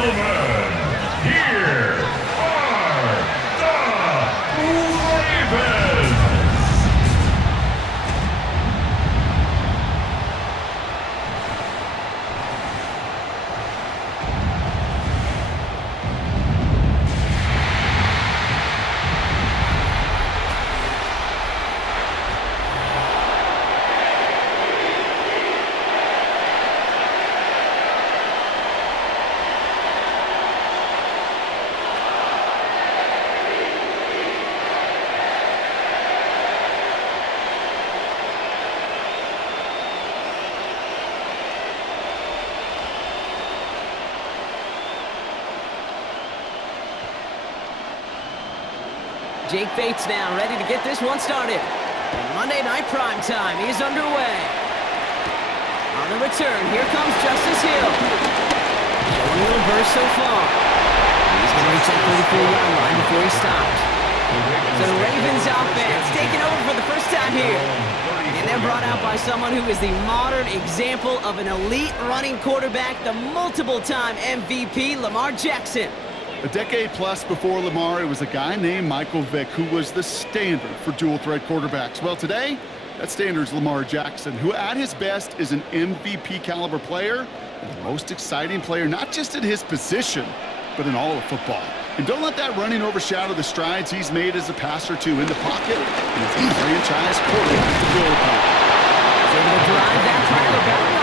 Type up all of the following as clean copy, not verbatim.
gentlemen, here are the Ravens. Jake Bates now ready to get this one started. Monday Night Prime Time is underway. On the return, here comes Justice Hill. Showing a little burst so far. He's going to reach that 34-yard line before he stops. So the Ravens offense taking over for the first time here. And they're brought out by someone who is the modern example of an elite running quarterback, the multiple-time MVP, Lamar Jackson. A decade plus before Lamar, it was a guy named Michael Vick who was the standard for dual-threat quarterbacks. Well, today, that standard is Lamar Jackson, who at his best is an MVP-caliber player and the most exciting player, not just in his position, but in all of football. And don't let that running overshadow the strides he's made as a passer, too, in the pocket and as a franchise quarterback to build upon. He's able to drive that pile of bound.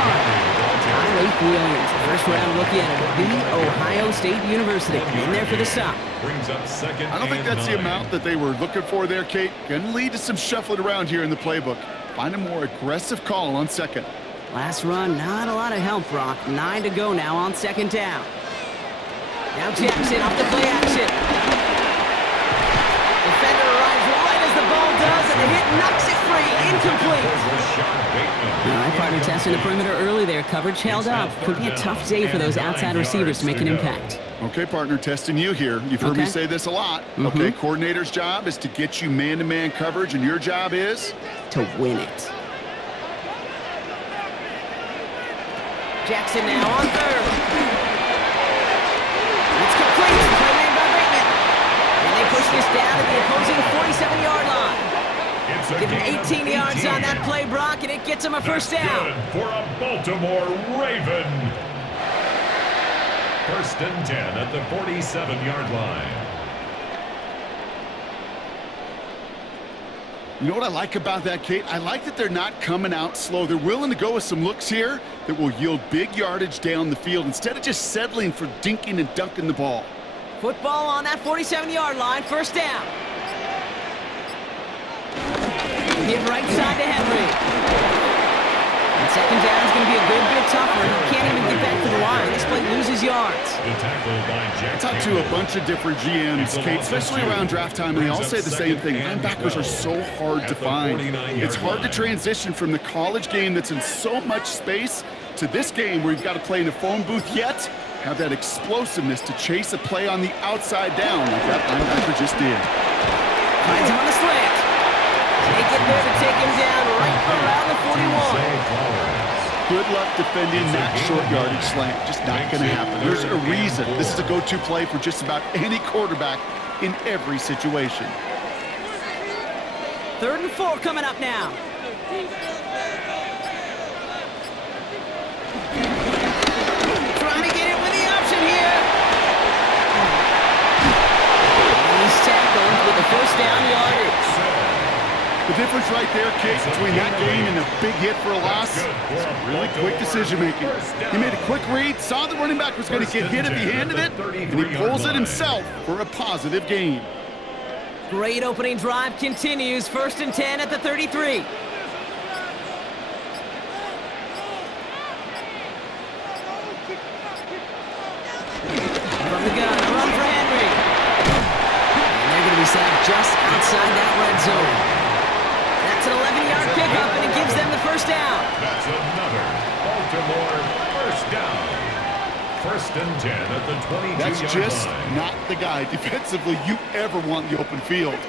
Tyreek Williams, the first-round rookie out of The Ohio State University. In there for the stop. I don't think that's the amount that they were looking for there, Kate. Going to lead to some shuffling around here in the playbook. Find a more aggressive call on second. Last run, not a lot of help, Brock. 9 to go now on second down. Now Jackson off the play action. Defender arrives right as the ball does, and the hit knocks it free. Incomplete. All right, partner testing the perimeter early there. Coverage held up. Could be a tough day for those outside receivers to make an impact. Okay, partner, testing you here. You've heard me say this a lot. Okay, coordinator's job is to get you man-to-man coverage, and your job is? To win it. Jackson now on third. It's complete. Play made by Bateman. And they push this down to the opposing 47-yard line. Give him 18 yards on that play, Brock, and it gets him a first down. Good for a Baltimore Raven. First and 10 at the 47-yard line. You know what I like about that, Kate? I like that they're not coming out slow. They're willing to go with some looks here that will yield big yardage down the field instead of just settling for dinking and dunking the ball. Football on that 47-yard line, first down. Hit right side to Henry. And second down is going to be a good bit tougher. He can't even get back to the line. This play loses yards. I talked to a bunch of different GMs, Kate, especially around draft time, and they all say the same thing. Linebackers are so hard to find. It's hard to transition from the college game that's in so much space to this game where you've got to play in a phone booth, yet have that explosiveness to chase a play on the outside down like that linebacker just did. Finds him on the slant. They get there to take him down right around the 41. Good luck defending that short yardage slant. Just not going to happen. There's a reason this is a go-to play for just about any quarterback in every situation. 3rd and 4 coming up now. Trying to get it with the option here. And he's tackled with the first down yardage. The difference right there, Kate, between that gain and a big hit for a loss is really quick decision-making. He made a quick read, saw the running back was going to get hit if he handed it, and he pulls it himself for a positive gain. Great opening drive continues. 1st and 10 at the 33. From the gun, a run for Henry. And they're going to be sacked just outside that red zone. That's an 11-yard pickup, and it gives them the first down. That's another Baltimore first down. 1st and 10 at the 22-yard line. That's just not the guy defensively you ever want in the open field.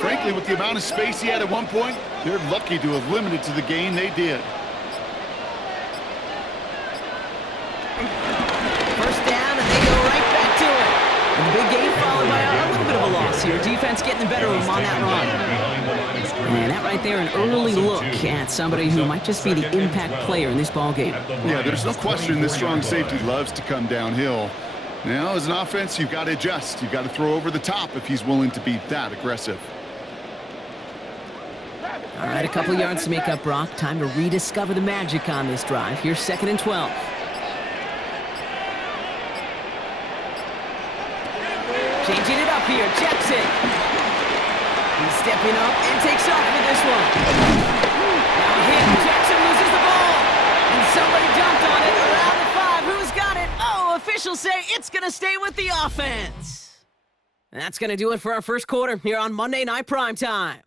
Frankly, with the amount of space he had at one point, they're lucky to have limited to the gain they did. First down, and they go right pass here. Defense getting the better of him on that run. And that right there, an early look at somebody who might just be the impact player in this ballgame. Yeah, there's no question this strong safety loves to come downhill. Now, as an offense, you've got to adjust. You've got to throw over the top if he's willing to be that aggressive. All right, a couple yards to make up, Brock. Time to rediscover the magic on this drive. Here's 2nd and 12. Changing it up here, Jackson. He's stepping up and takes off with this one. Now a hit, Jackson loses the ball. And somebody jumped on it around the 5. Who's got it? Oh, officials say it's going to stay with the offense. And that's going to do it for our first quarter here on Monday Night Primetime.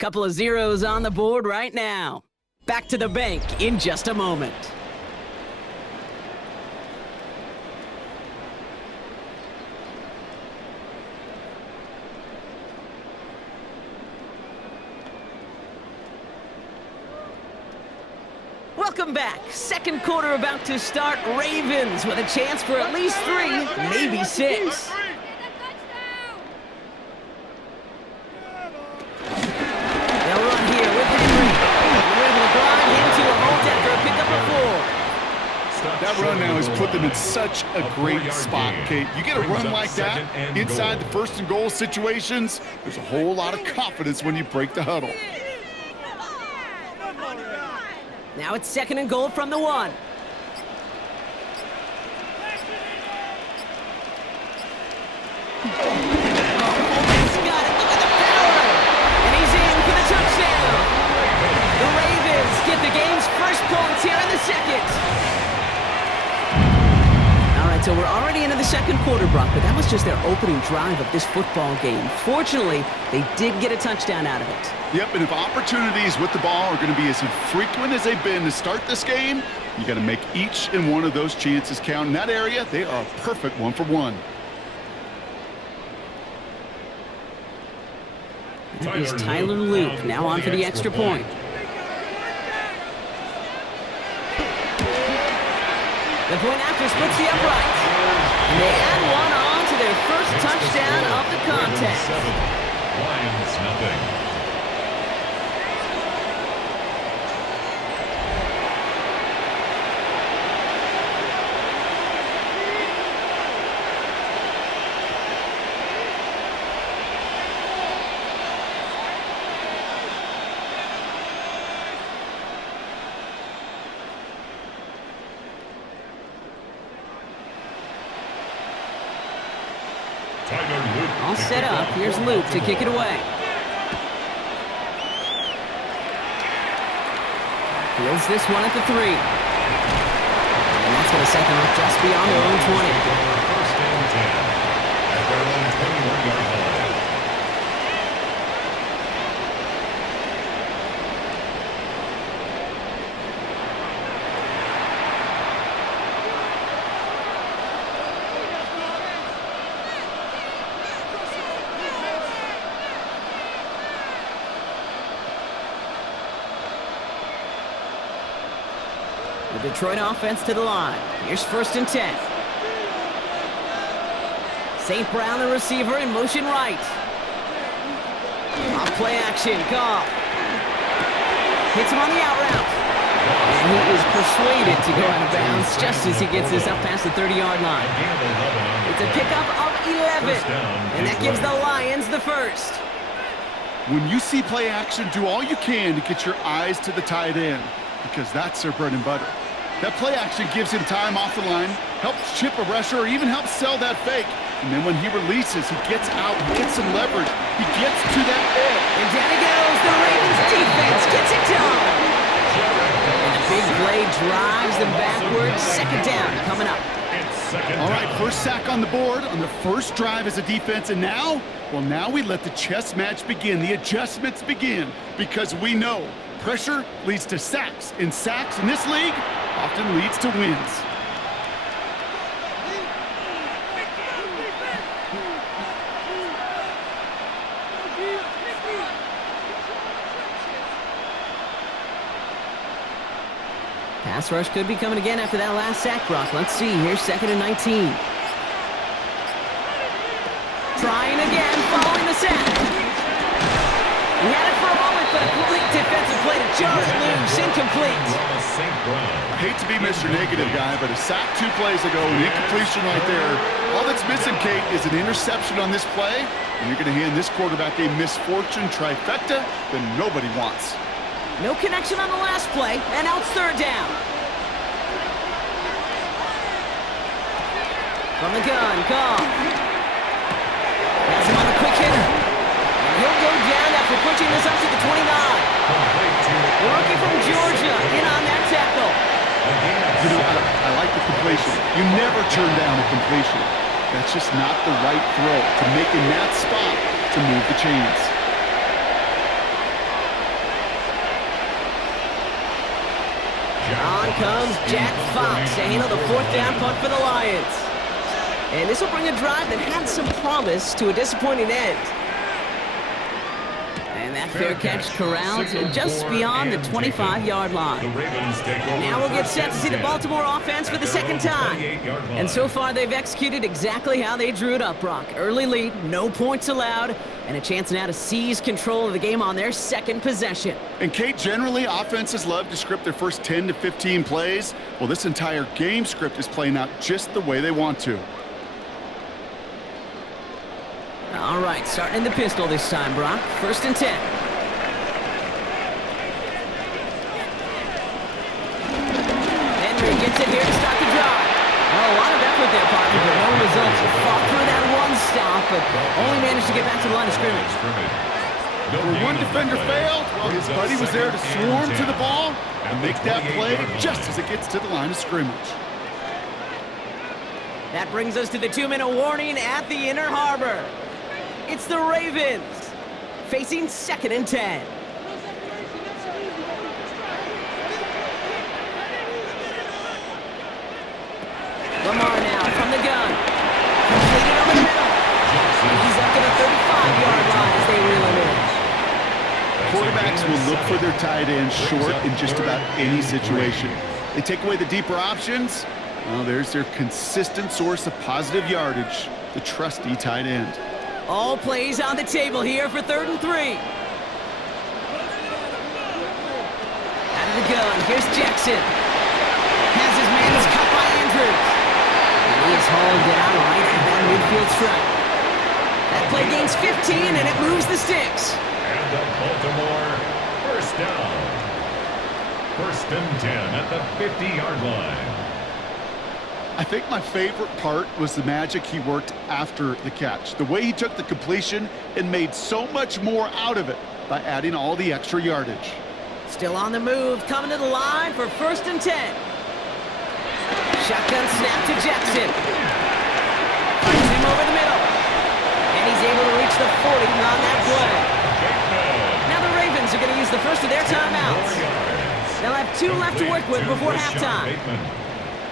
Couple of zeros on the board right now. Back to the bank in just a moment. Welcome back. Second quarter about to start. Ravens with a chance for at least 3, maybe 6. They'll run here with Henry. They're able to grind into a halt after a pickup of 4. That run now has put them in such a great spot, Kate. You get a run like that inside the 1st and goal situations, there's a whole lot of confidence when you break the huddle. Now it's 2nd and goal from the 1. He's got it. Look at the power. And he's in for the touchdown. The Ravens get the game's first points here in the 2nd. All right, so we're already into the 2nd quarter, Brock, but that was just their opening drive of this football game. Fortunately, they did get a touchdown out of it. Yep, and if opportunities with the ball are going to be as infrequent as they've been to start this game, you got to make each and one of those chances count. In that area, they are a perfect 1-for-1. That is Tyler Luke, now on for the extra point. The point after splits the upright. And they add one on to their first touchdown of the contest. Lions nothing. All set up. Here's Luke to kick it away. Fields this one at the 3. And that's going to set them up just beyond their own 20. First and 10 at their own 21-yard line. The Detroit offense to the line. Here's 1st and 10. St. Brown, the receiver, in motion right. Off play action, Goff. Hits him on the out route. And he is persuaded to go out of bounds just as he gets this up past the 30-yard line. It's a pickup of 11. And that gives the Lions the first. When you see play action, do all you can to get your eyes to the tight end, because that's their bread and butter. That play action gives him time off the line, helps chip a rusher, or even helps sell that fake. And then when he releases, he gets out, he gets some leverage, he gets to that edge. And down he goes, the Ravens defense gets it done. And the big play drives them backwards. 2nd down coming up. All right, first sack on the board on the first drive as a defense, and now, well, now we let the chess match begin, the adjustments begin, because we know pressure leads to sacks, and sacks in this league often leads to wins. Pass rush could be coming again after that last sack, Brock. Let's see. Here's 2nd and 19. Trying again, following the He had it for a moment, but a complete defensive play to jar it loose. Incomplete. I hate to be Mr. Negative guy, but a sack 2 plays ago, an incompletion right there. All that's missing, Kate, is an interception on this play, and you're going to hand this quarterback a misfortune trifecta that nobody wants. No connection on the last play, and now it's third down. From the gun, Goff. Has him on a quick hitter. And he'll go down after pushing this up to the 29. The rookie from Georgia in on that tackle. You know, I like the completion. You never turn down a completion. That's just not the right throw to make in that spot to move the chains. On comes Jack Fox to handle the fourth down punt for the Lions. And this will bring a drive that had some promise to a disappointing end. And that fair catch corralled just beyond the 25-yard line. Now we'll get set to see the Baltimore offense for the second time. And so far, they've executed exactly how they drew it up, Brock. Early lead, no points allowed, and a chance now to seize control of the game on their second possession. And Kate, generally, offenses love to script their first 10 to 15 plays. Well, this entire game script is playing out just the way they want to. All right, starting in the pistol this time, Brock. First and 10. Henry gets it here to start the drive. Well, a lot of effort there, partner, but no results. Fought through that one stop, but only managed to get back to the line of scrimmage. Where one defender failed, well, his buddy was there to swarm to the ball and make that play just as it gets to the line of scrimmage. That brings us to the 2-minute warning at the Inner Harbor. It's the Ravens facing second and 10. Lamar now from the gun. Completed over the middle. He's up to the 35-yard line as they reel him in. Quarterbacks will look for their tight end short in just about any situation. They take away the deeper options. Well, there's their consistent source of positive yardage, the trusty tight end. All plays on the table here for 3rd and 3. Out of the gun, here's Jackson. Has his man is cut by Andrews. And he is hauled down right at that midfield stripe. That play gains 15 and it moves the sticks. And the Baltimore first down. 1st and 10 at the 50-yard line. I think my favorite part was the magic he worked after the catch. The way he took the completion and made so much more out of it by adding all the extra yardage. Still on the move, coming to the line for 1st and 10. Shotgun snap to Jackson. Finds him over the middle. And he's able to reach the 40 on that play. Now the Ravens are going to use the first of their timeouts. They'll have 2 left to work with before halftime.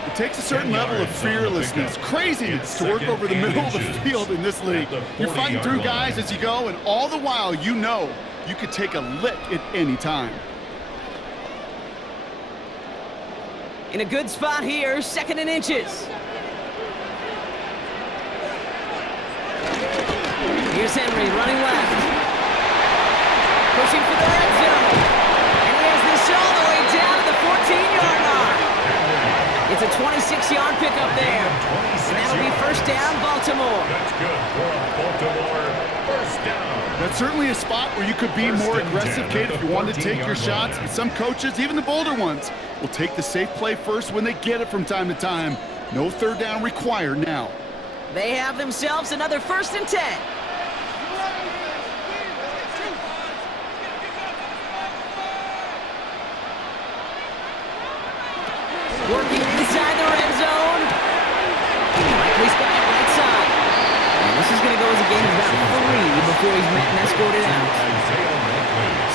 It takes a certain level of fearlessness, craziness to work over the middle of the field in this league. You're fighting through guys as you go, and all the while you know you could take a lick at any time. In a good spot here, 2nd and inches. Here's Henry running left. Pushing for the red zone. And he has this all the way down to the 14-yard line. It's a 26-yard pickup there. And that'll be 1st down, Baltimore. That's good for a Baltimore first down. That's certainly a spot where you could be more aggressive, Kate, if you wanted to take your shots. But some coaches, even the bolder ones, will take the safe play first when they get it from time to time. No 3rd down required now. They have themselves another 1st and 10. Working inside the red zone. Likely's got it right side. And this is going to go as a gain of about 3 before he's met and escorted out.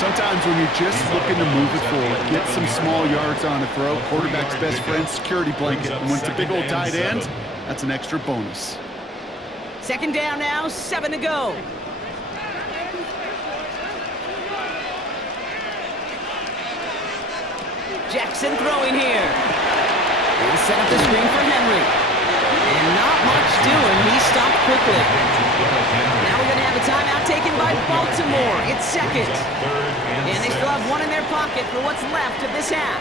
Sometimes when you're just looking to move it forward, get some small yards on a throw, quarterback's best friend, security blanket. And when it's a big old tight end, that's an extra bonus. 2nd down now, 7 to go. Jackson throwing here. They set up the screen for Henry. And not much doing. He stopped quickly. Now we're going to have a timeout taken by Baltimore. It's second. And they still have one in their pocket for what's left of this half.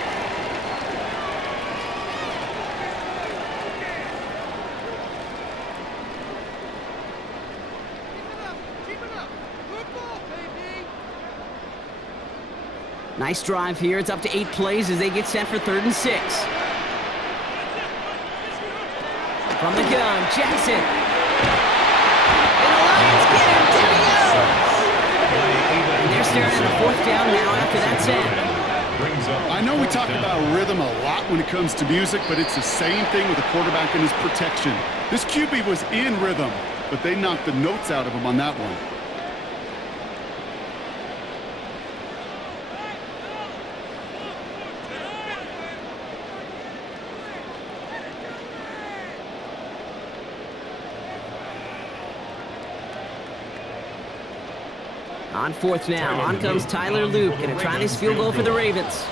Nice drive here. It's up to 8 plays as they get set for 3rd and 6. From the gun, Jackson. And the Lions get him. There he goes. And they're staring at a 4th down now after that set. I know we talk about rhythm a lot when it comes to music, but it's the same thing with the quarterback and his protection. This QB was in rhythm, but they knocked the notes out of him on that one. On 4th now, on comes Tyler Luke, going to try his field goal for the Ravens.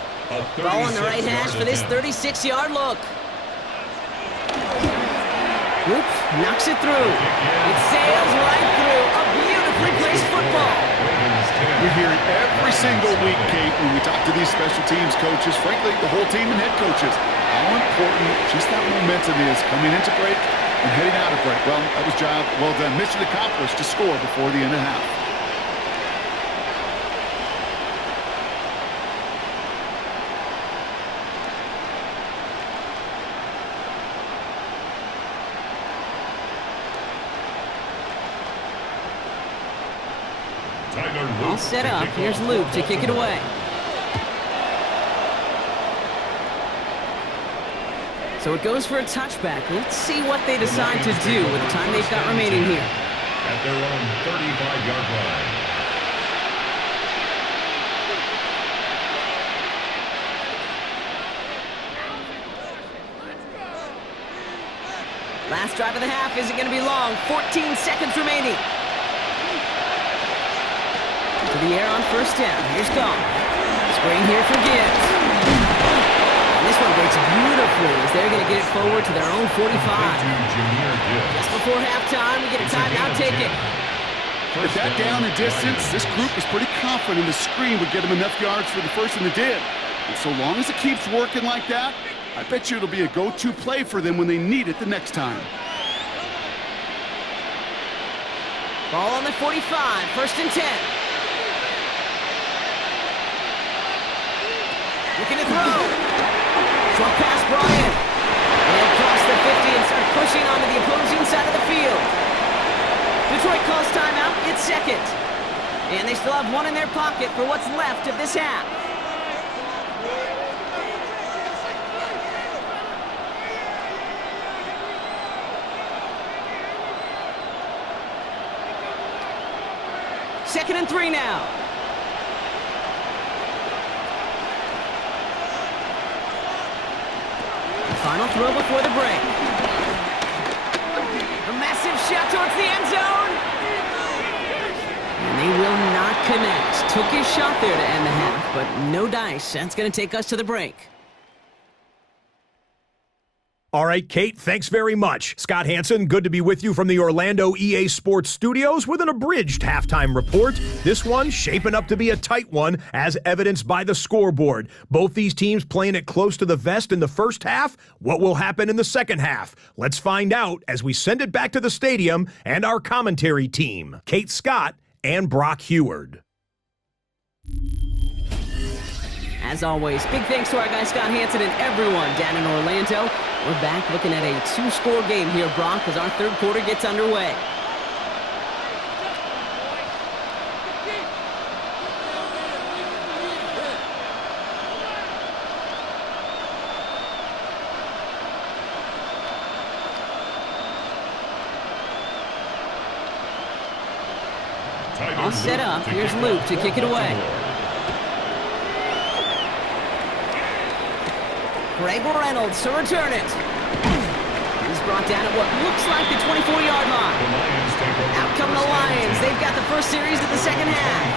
Ball on the right hash for this 36-yard look. Luke knocks it through. It sails right through. A beautifully placed football. We hear it every single week, Kate, when we talk to these special teams coaches, frankly, the whole team and head coaches, how important just that momentum is coming into break and heading out of break. Well, that was job well done. Mission accomplished to score before the end of half. All set up. Here's Luke to kick it away. So it goes for a touchback. Let's see what they decide to do with the time they've got remaining here. At their own 35-yard line. Last drive of the half isn't going to be long. 14 seconds remaining. To the air on 1st down. Here's Goff. Screen here for Gibbs. And this one breaks beautifully as they're going to get it forward to their own 45. Just before halftime, we get a timeout taken. With that down and distance, this group was pretty confident the screen would get them enough yards for the first, and it did. And so long as it keeps working like that, I bet you it'll be a go-to play for them when they need it the next time. Ball on the 45, 1st and 10. Looking to throw. Short pass brought in. And they'll cross the 50 and start pushing onto the opposing side of the field. Detroit calls timeout. It's second. And they still have one in their pocket for what's left of this half. Second and 3 now. Final throw before the break. A massive shot towards the end zone. And they will not connect. Took his shot there to end the half, but no dice. That's going to take us to the break. All right, Kate, thanks very much. Scott Hansen, good to be with you from the Orlando EA Sports Studios with an abridged halftime report. This one shaping up to be a tight one, as evidenced by the scoreboard. Both these teams playing it close to the vest in the first half. What will happen in the second half? Let's find out as we send it back to the stadium and our commentary team, Kate Scott and Brock Heward. As always, big thanks to our guy Scott Hansen and everyone down in Orlando. We're back looking at a 2-score game here, Brock, as our 3rd quarter gets underway. All set up. Here's Luke to kick it away. Greg Reynolds to return it. He's brought down at what looks like the 24-yard line. Out come the Lions. They've got the first series of the second half.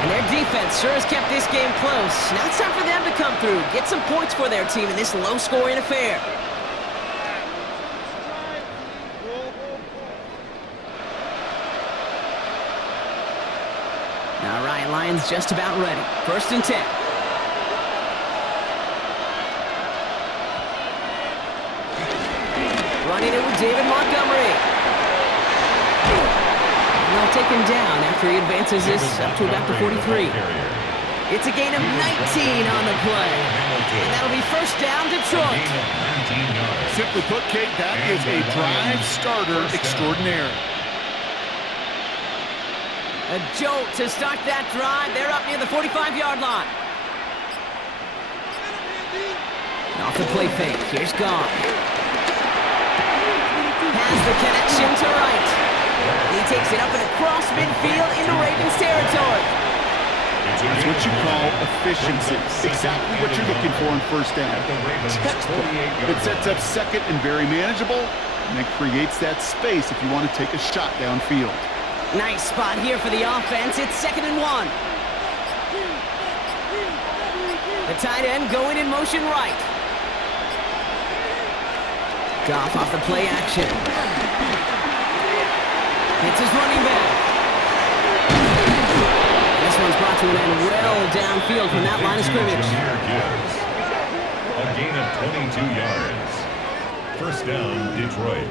And their defense sure has kept this game close. Now it's time for them to come through, get some points for their team in this low-scoring affair. Lions just about ready. 1st and 10. Running it with David Montgomery. And they'll take him down after he advances this up to about the 43. It's a gain of 19 on the play. And that'll be 1st down, Detroit. Simply put, Kate, that is a drive starter extraordinaire. A jolt to start that drive. They're up near the 45-yard line. Off the play fake. Here's Gone. Has the connection to right. He takes it up and across midfield into Ravens territory. It's what you call efficiency. Exactly what you're looking for on 1st down. Textbook. It sets up 2nd and very manageable, and then creates that space if you want to take a shot downfield. Nice spot here for the offense. It's 2nd and 1. The tight end going in motion right. Goff off the play action. It's his running back. This one's brought to an end well downfield from that line of scrimmage. A gain of 22 yards. 1st down, Detroit.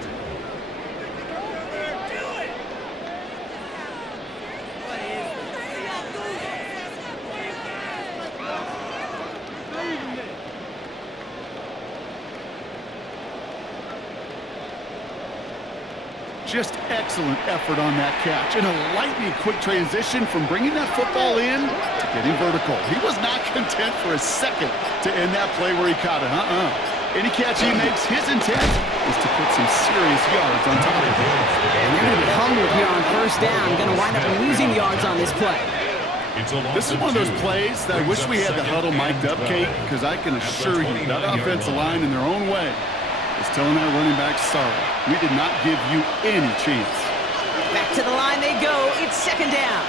Just excellent effort on that catch. And a lightning quick transition from bringing that football in to getting vertical. He was not content for a second to end that play where he caught it. Any catch he makes, his intent is to put some serious yards on top of it. And they're going to be hungry here on 1st down. Going to wind up losing yards on this play. This is one of those plays that I wish we had the huddle mic'd up, Kate, because I can assure you that offensive line in their own way is telling our running back, sorry, we did not give you any chance. Back to the line they go. It's 2nd down.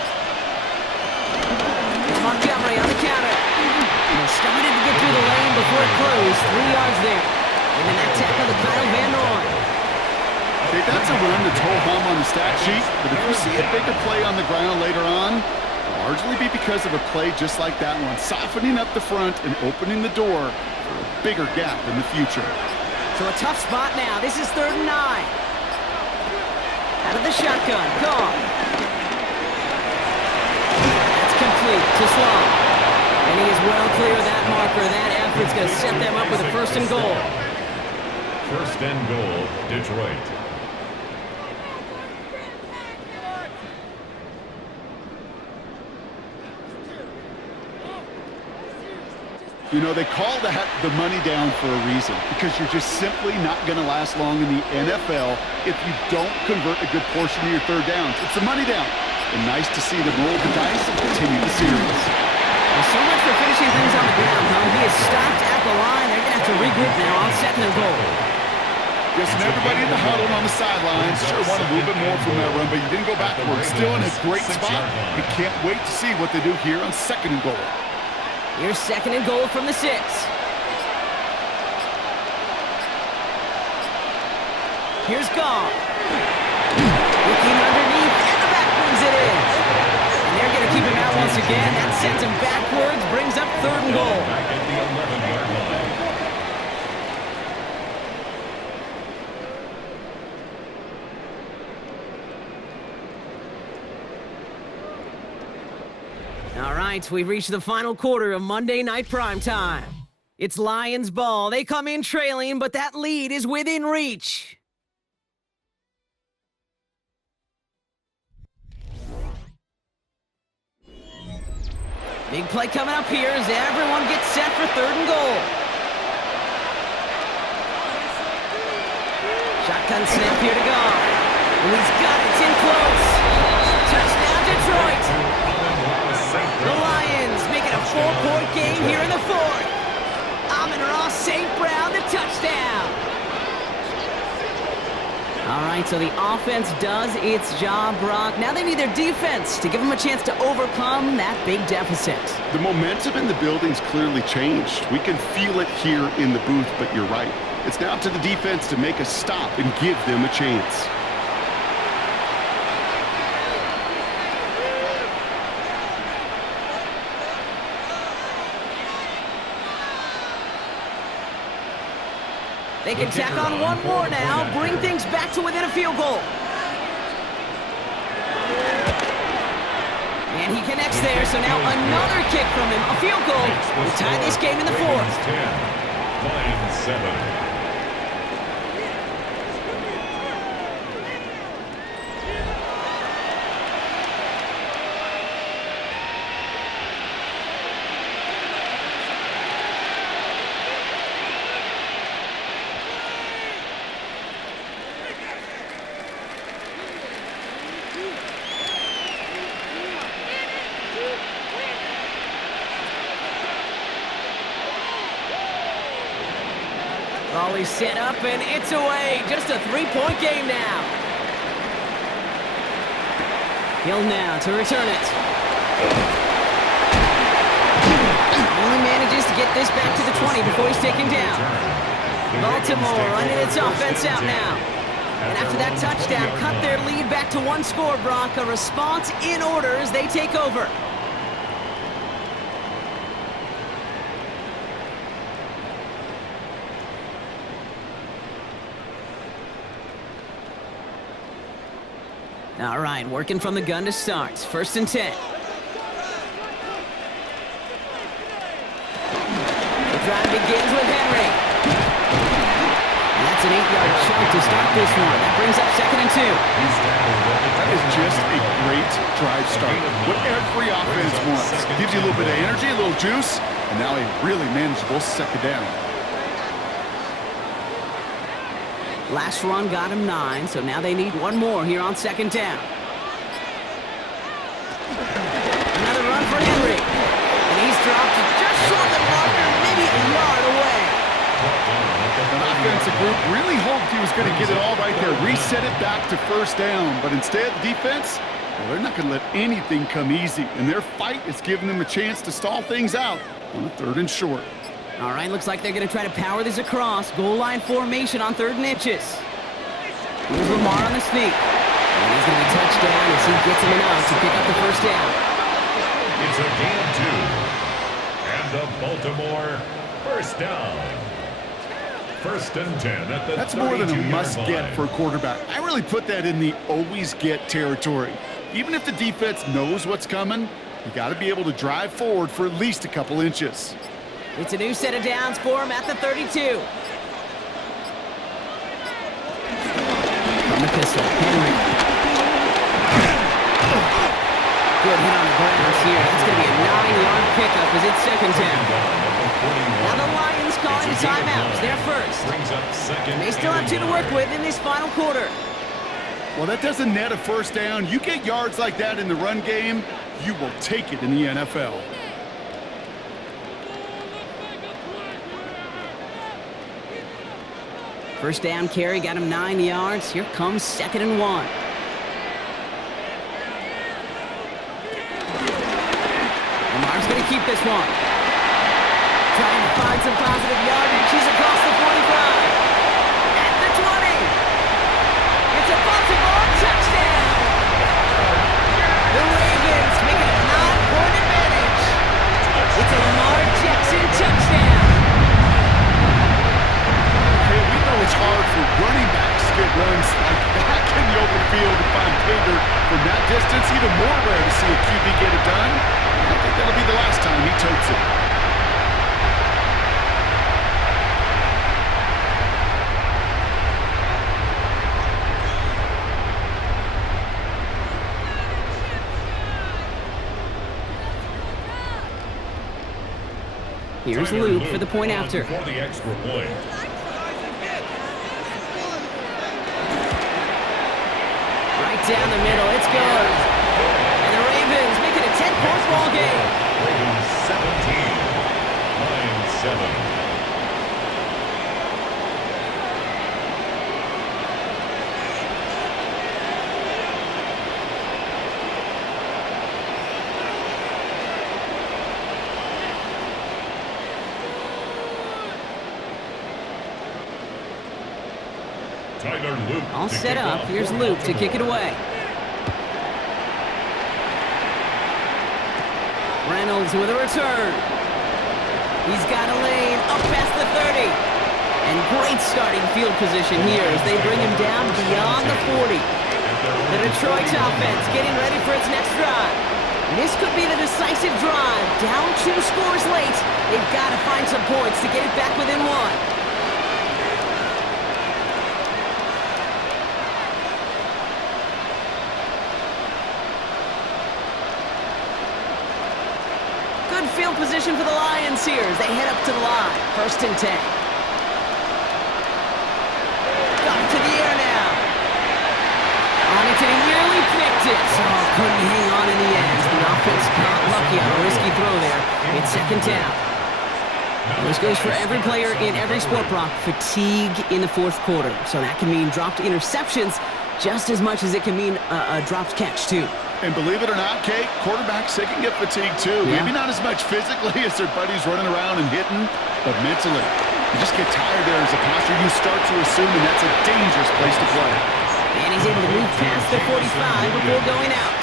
It's Montgomery on the counter. And he started to get through the lane before it closed. 3 yards there. And then that tackle to Kyle Van Noy. Okay, that's a run that's ho-hum on the stat sheet, but if you see a bigger play on the ground later on, it'll largely be because of a play just like that one, softening up the front and opening the door for a bigger gap in the future. So a tough spot now. This is 3rd and 9. Out of the shotgun. Gone. That's complete to Sloan. And he is well clear of that marker. That effort's going to set them up with a 1st and goal. 1st and goal, Detroit. You know, they call that the money down for a reason, because you're just simply not going to last long in the NFL if you don't convert a good portion of your 3rd downs. It's a money down. And nice to see them roll the dice and continue the series. Well, so much for finishing things on the ground, huh? He is stopped at the line. They're going to have to regroup now on 2nd and goal. Guessing everybody in the huddle and on the sidelines sure want a little bit more from that run, but you didn't go backwards. Still in a great spot. We can't wait to see what they do here on 2nd and goal. Here's 2nd and goal from the 6. Here's Goff. Looking underneath, and the back brings it in. And they're going to keep him out once again. That sends him backwards, brings up 3rd and goal. Back at the 11-yard line. All right, we've reached the final quarter of Monday Night Primetime. It's Lions ball. They come in trailing, but that lead is within reach. Big play coming up here as everyone gets set for 3rd and goal. Shotgun snap here to go. And he's got it. It's in close. Touchdown, Detroit. The Lions make it a 4-point game here in the 4th. Amon-Ra St. Brown, the touchdown. All right, so the offense does its job, Brock. Now they need their defense to give them a chance to overcome that big deficit. The momentum in the building's clearly changed. We can feel it here in the booth, but you're right. It's now up to the defense to make a stop and give them a chance. They can tack on one more now, bring things back to within a field goal. And he connects there, so now another kick from him, a field goal to tie this game in the fourth. 9-7. Volley set up, and it's away. Just a three-point game now. Hill now to return it. Only manages to get this back to the 20 before he's taken down. Baltimore running its offense out now. And after that touchdown, cut their lead back to one score, Brock. A response in order as they take over. All right, working from the gun to start. 1st and 10. The drive begins with Henry. And that's an 8-yard chunk to start this one. That brings up 2nd and 2. That is just a great drive start. What every offense wants. Gives you a little bit of energy, a little juice, and now a really manageable 2nd down. Last run got him 9, so now they need one more here on 2nd down. Another run for Henry. And he's dropped just short of the marker, maybe a yard away. The offensive group really hoped he was going to get it all right there, reset it back to 1st down. But instead, the defense, well, they're not going to let anything come easy. And their fight is giving them a chance to stall things out on a 3rd and short. All right, looks like they're going to try to power this across. Goal line formation on 3rd and inches. Here's Lamar on the sneak. And he's going to be touched down as he gets him enough to pick up the 1st down. It's a gain of 2. And the Baltimore 1st down. 1st and 10 at the That's more than a 32-yard must-get line. for a quarterback. I really put that in the always-get territory. Even if the defense knows what's coming, you got to be able to drive forward for at least a couple inches. It's a new set of downs for him at the 32. From the pistol, Henry. Good hit on the ground here. That's going to be a 9-yard pickup as it's 2nd down. Now the Lions calling a timeout. They're first. And they still have 2 to work with in this final quarter. Well, that doesn't net a 1st down. You get yards like that in the run game, you will take it in the NFL. First down carry got him 9 yards. Here comes 2nd and 1. Lamar's going to keep this one. Trying to find some positive yardage. He's across the 45. At the 20. It's a Baltimore touchdown. The Ravens make it a 9-point advantage. It's a Lamar Jackson touchdown. It's hard for running backs to get runs like that in the open field to find pay dirt from that distance. Even more rare to see a QB get it done. I think that'll be the last time he totes it. Here's Luke for the point after. For the extra point. Right down the middle, it's good. And the Ravens make it a 10-point ball game. Ravens 17, Lions 7. All set up. Here's Luke to kick it away. Reynolds with a return. He's got a lane up past the 30. And great starting field position here as they bring him down beyond the 40. The Detroit offense getting ready for its next drive. This could be the decisive drive. Down 2 scores late. They've got to find some points to get it back within 1. Good field position for the Lions here as they head up to the line. 1st and 10. Got to the air now. On it, and he nearly picked it. Oh, couldn't hang on in the end. The offense got lucky on a risky throw there. It's 2nd down. And this goes for every player in every sport, Brock. Fatigue in the 4th quarter. So that can mean dropped interceptions just as much as it can mean a dropped catch, too. And believe it or not, Kate, quarterbacks, they can get fatigued too. Yeah. Maybe not as much physically as their buddies running around and hitting, but mentally. You just get tired there as a passer. You start to assume, and that's a dangerous place to play. And he's able to move past the 45 before going out.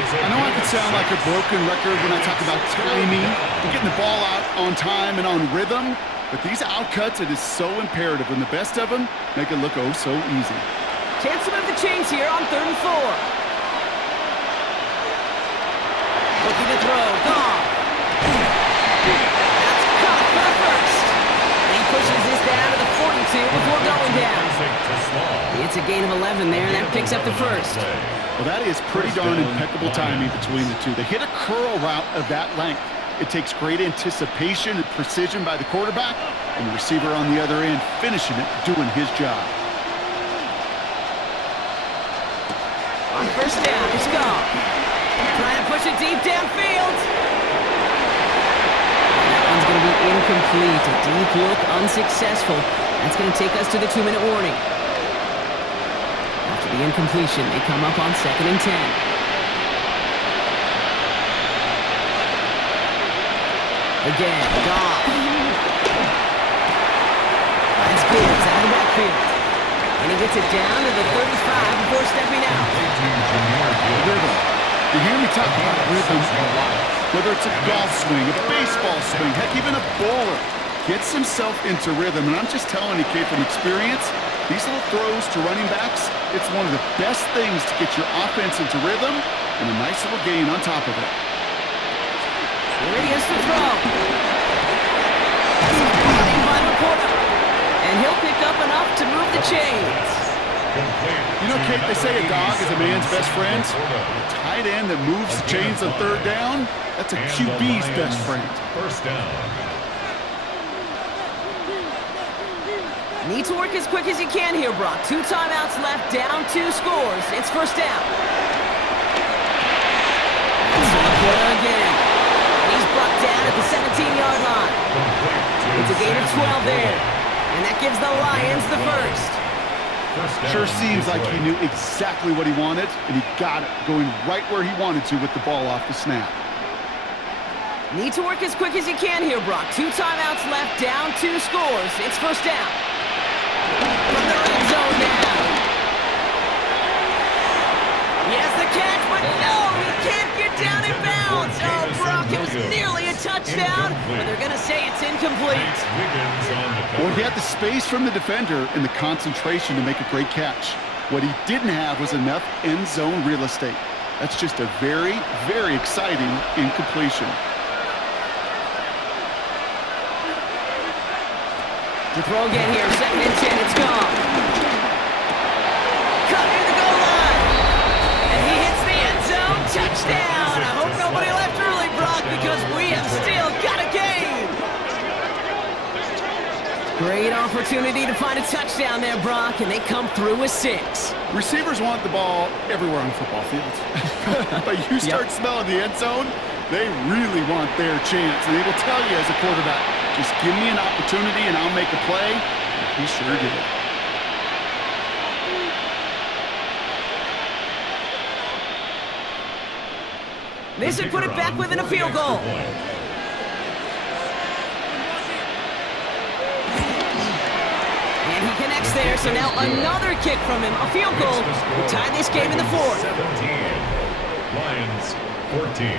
I know I could sound like a broken record when I talk about timing and getting the ball out on time and on rhythm, but these outcuts, it is so imperative, and the best of them make it look oh so easy. Chance to move the chains here on 3rd and 4. Looking to throw. Gone. That's caught for the 1st. And he pushes this down to the 42 before going down. It's a gain of 11 there, and that picks up the 1st. Well, that is pretty darn impeccable timing between the two. They hit a curl route of that length. It takes great anticipation and precision by the quarterback, and the receiver on the other end finishing it, doing his job. On 1st down, it's gone. Trying to push it deep downfield. That one's going to be incomplete. A deep look, unsuccessful. That's going to take us to the 2-minute warning. After the incompletion, they come up on 2nd and 10. Again, Goff. That's good. It's out of the backfield. And he gets it down to the 35 before stepping out. Rhythm. You hear me talk about rhythm a lot. Whether it's a golf swing, a baseball swing, heck, even a bowler gets himself into rhythm. And I'm just telling you, Kate, from experience, these little throws to running backs, it's one of the best things to get your offense into rhythm and a nice little gain on top of it. Here he is to throw. He's brought in by Laporta. And he'll pick up enough to move the chains. You know, Kate, they say a dog is a man's best friend. A tight end that moves the chains on 3rd down, that's a QB's best friend. 1st down. Need to work as quick as you can here, Brock. 2 timeouts left, down 2 scores. It's 1st down. It's Laporta again. He's brought down at the 17-yard line. It's a gain of 12 there. And that gives the Lions the 1st. Sure seems like he knew exactly what he wanted, and he got it, going right where he wanted to with the ball off the snap. Need to work as quick as you can here, Brock. 2 timeouts left, down 2 scores. It's 1st down. From the red zone now. He has the catch, but no, he can't get down in bounds. Oh, Brock, it was nearly a touchdown, but they're going to say it's incomplete. Well, he had the space from the defender and the concentration to make a great catch. What he didn't have was enough end zone real estate. That's just a very, very exciting incompletion. To throw again here, 2nd and 10, it's gone. Cut near the goal line. And he hits the end zone, touchdown. I hope nobody left early, Brock, because we have still got a game. Great opportunity to find a touchdown there, Brock, and they come through with 6. Receivers want the ball everywhere on the football field. But you start smelling the end zone, they really want their chance. And they will tell you as a quarterback, just give me an opportunity and I'll make a play. And he sure did. This would put it back within a field goal. And he connects there, so now another kick from him, a field goal. We tie this game in the 4th. 17, Lions 14.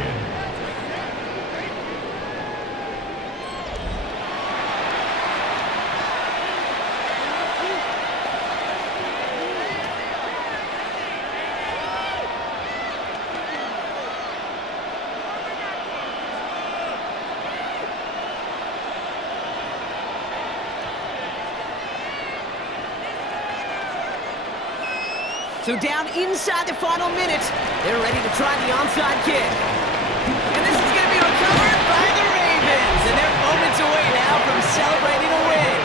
So down inside the final minute, they're ready to try the onside kick. And this is going to be recovered by the Ravens. And they're moments away now from celebrating a win.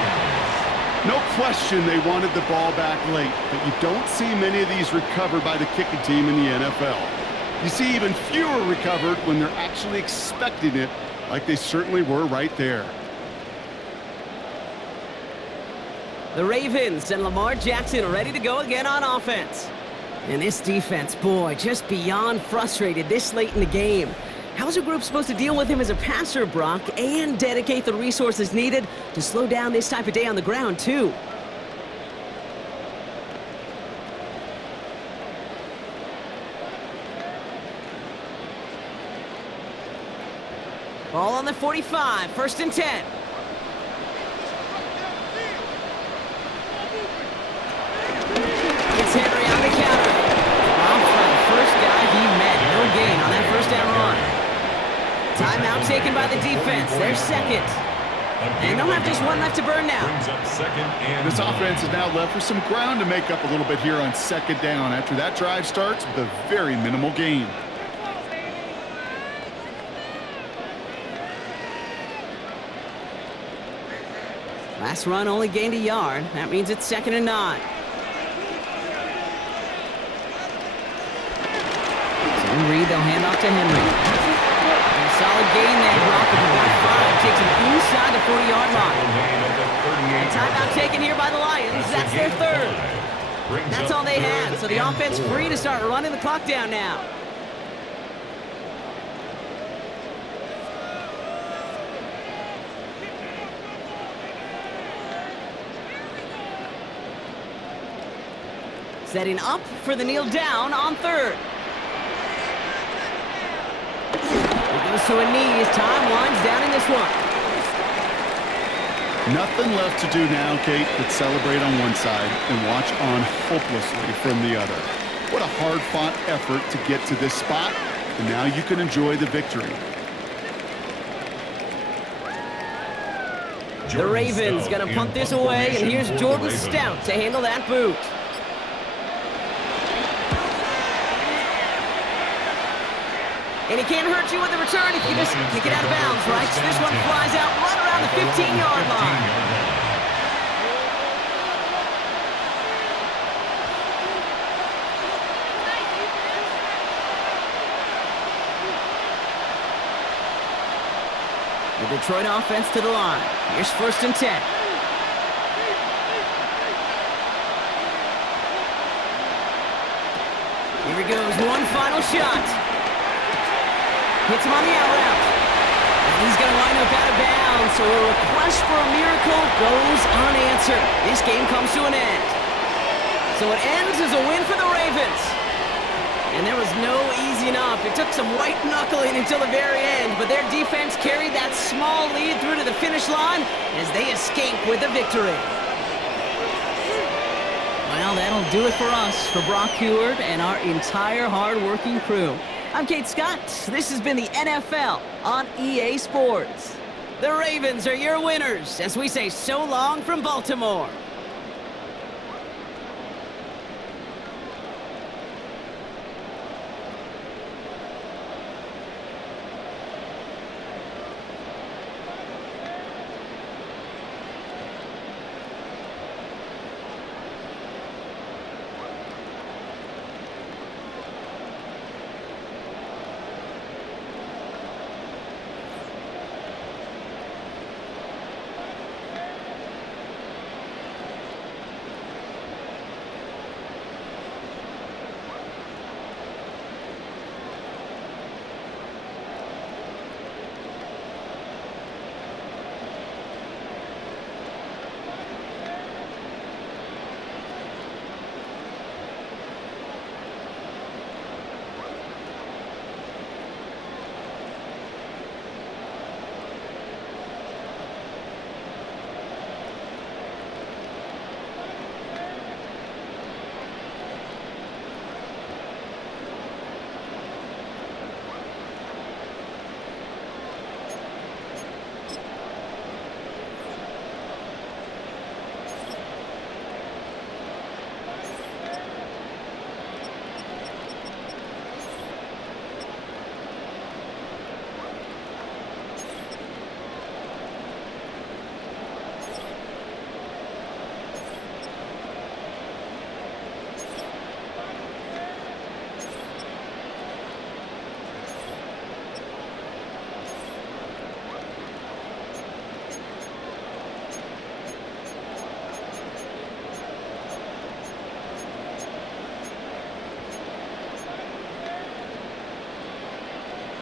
No question they wanted the ball back late, but you don't see many of these recovered by the kicking team in the NFL. You see even fewer recovered when they're actually expecting it, like they certainly were right there. The Ravens and Lamar Jackson ready to go again on offense. And this defense, boy, just beyond frustrated this late in the game. How's a group supposed to deal with him as a passer, Brock, and dedicate the resources needed to slow down this type of day on the ground, too? Ball on the 45, 1st and 10. It's Henry on the counter. Off for the first guy he met. No gain on that 1st down run. Timeout taken by the defense. Their second. And they'll have just one left to burn now. This offense is now left with some ground to make up a little bit here on 2nd down after that drive starts with a very minimal gain. Last run only gained a yard. That means it's 2nd and 9. Reed, they'll hand off to Henry. And a solid gain there, Brock, with about 5. Takes him inside the 40-yard line. And timeout taken here by the Lions. That's their 3rd. That's all they had, so the offense free to start running the clock down now. Setting up for the kneel down on 3rd. Goes to a knee as time winds down in this one. Nothing left to do now, Kate, but celebrate on one side and watch on hopelessly from the other. What a hard-fought effort to get to this spot, and now you can enjoy the victory. The Ravens going to punt this away, and here's Jordan Stout to handle that boot. And he can't hurt you with the return if you just kick it out of bounds, right? So this one flies out right around the 15-yard line. The Detroit offense to the line. Here's 1st and 10. Here he goes, one final shot. Hits him on the out route. And he's going to line up out of bounds, so a request for a miracle goes unanswered. This game comes to an end. So it ends as a win for the Ravens. And there was no easing up. It took some white knuckling until the very end, but their defense carried that small lead through to the finish line as they escape with a victory. Well, that'll do it for us, for Brock Heward and our entire hard-working crew. I'm Kate Scott. This has been the NFL on EA Sports. The Ravens are your winners as we say so long from Baltimore.